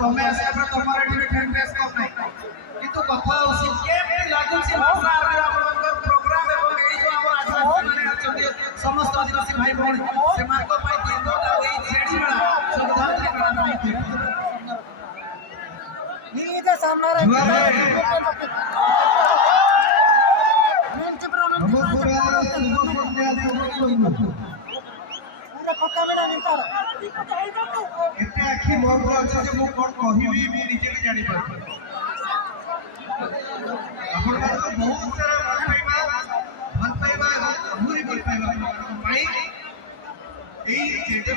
तुम्हें आसे पर तुम्हारे टीम फैन बेस कम नहीं किंतु कथा होसी केमती लागुची भाषा आगे आपनकर प्रोग्राम एवं एई जो हमर आदिवासी माने अछंती समस्त आदिवासी भाई भौणी से मानको पाई दिंदो ता एई छेड़ी मेला श्रद्धांजलि मेला नहीं थे नीचे सामने रे पक्का बेटा निकाल एते आखी मोर अछि जे मु कोन कहिबी मु निजे भी जानि पार अपन बात तो बहुत सारा मन पाइबा पूरी कर पाइबा भाई एई जेते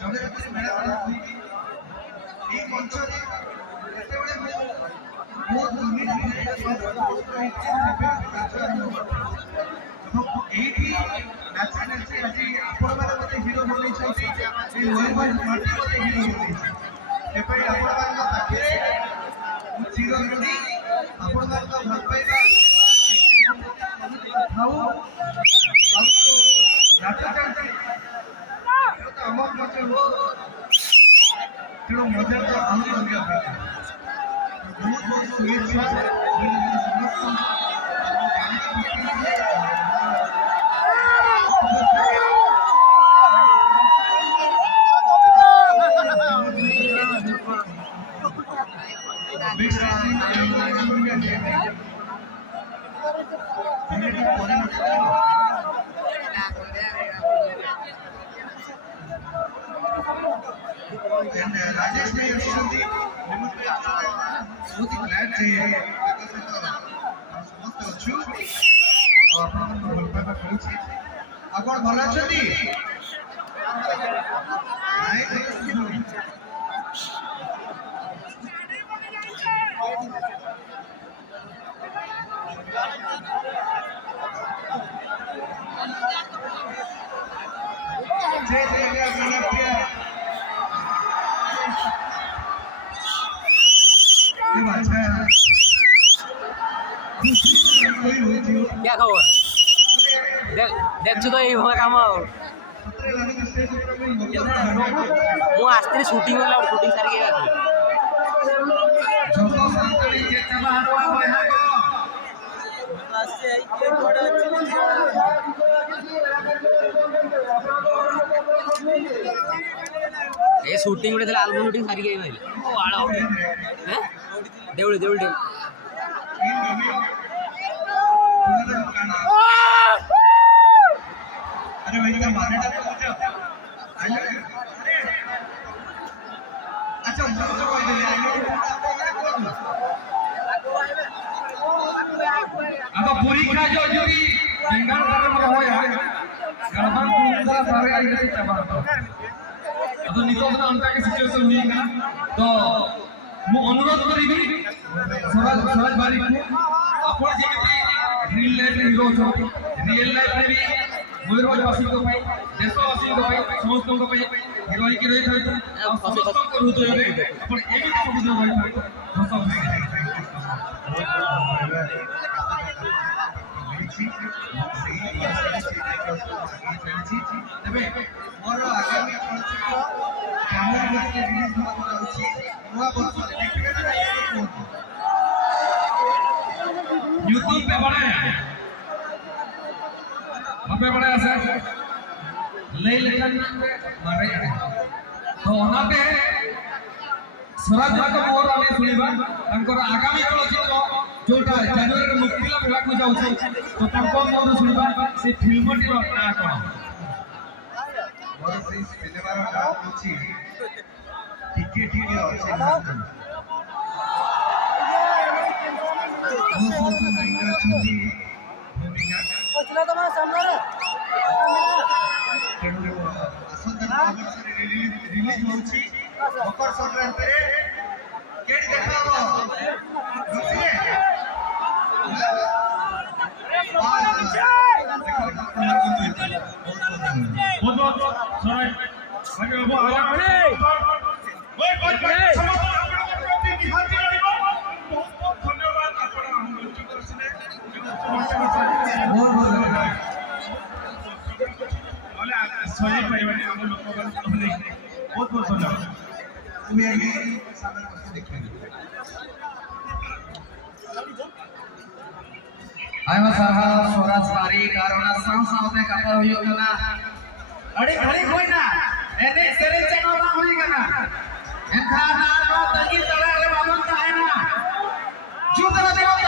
जने मेरा एई मंच रे एते बडे बहुत लिमिट एठी नेशनल से আজি आपण माने मते हीरो बोलै छै ए वर्ल्ड मार्टी मते हीरो बोलै छै ए पई आपण माने पाखे हीरो रही आपण माने तो भल पाइबा खाऊ नाच चलते तो अमर मचे हो तेरो मजा तो हम हो गया बहुत बहुत शुभेच्छा राजेश ने बहुत ग्लैड चाहिए समस्त अच्छु ଆପଣ ଭଲ ଅଛନ୍ତି जय जय जनप्रिय क्या खबर देखछु तो यही भल काम मु आस्ते शूटिंग वाला शूटिंग सारी के ये शूटिंग रे आल्बम शूटिंग सारी के भाई ओ आळो हैं देवळी देवळी अरे भाई का मारने का तो मुझे अच्छा मुझे कोई दे अब पूरी का जो जोगी जंगल का में हो यार गणपत पूरा सारे आई गए चबा अब निकोल ना उनका के सिचुएशन नहीं है तो मु अनुरोध करिबी स्वराज भाई को आपण जेमिति रियल लाइफ हीरो छो रियल लाइफ रे भी मयूरवासी को पाई देशवासी को पाई समस्त को पाई हीरोई की रही था समस्त को हृदय रे आपण एमिति सब जो रही था सब तबे मोर आगामी चलचित्र कैमरा के रिलीज होबा जाउची नवा वर्ष यूट्यूब पे बड़े अबे बड़े सर ले लेखन मारे तो ओनाते स्वराज का मोर आमे सुनिबा तंकर आगामी चलचित्र जोटा जनवरी रे मुक्तिला भेला को जाउ छै तो तंको मोर सुनिबा से फिल्म टी ना कोन मोर से सिनेमा रो नाम होछि टिके टिके अछि पछला तो मां सामने रे रिलीज होछि मकर संक्रांति रे केट देखाबो रुसिए बहुत बहुत सराय आगे बाबू आगे ओए ओए समस्त प्रति निहाती रहबो बहुत बहुत धन्यवाद आपण मंच करसिले बहुत बहुत धन्यवाद बोले सोए पाइबानी हम लोग बहुत बहुत धन्यवाद तुम्हें ये सामने वस्तु दिखेगी आयमा साहब स्वराज बारी कारोना साव सावते कथा हुई कना अड़ी घड़ी होई ना एने सेरे चनो बा हुई कना एखा ना नो तगी तले बाबन ता है ना जुदरा देव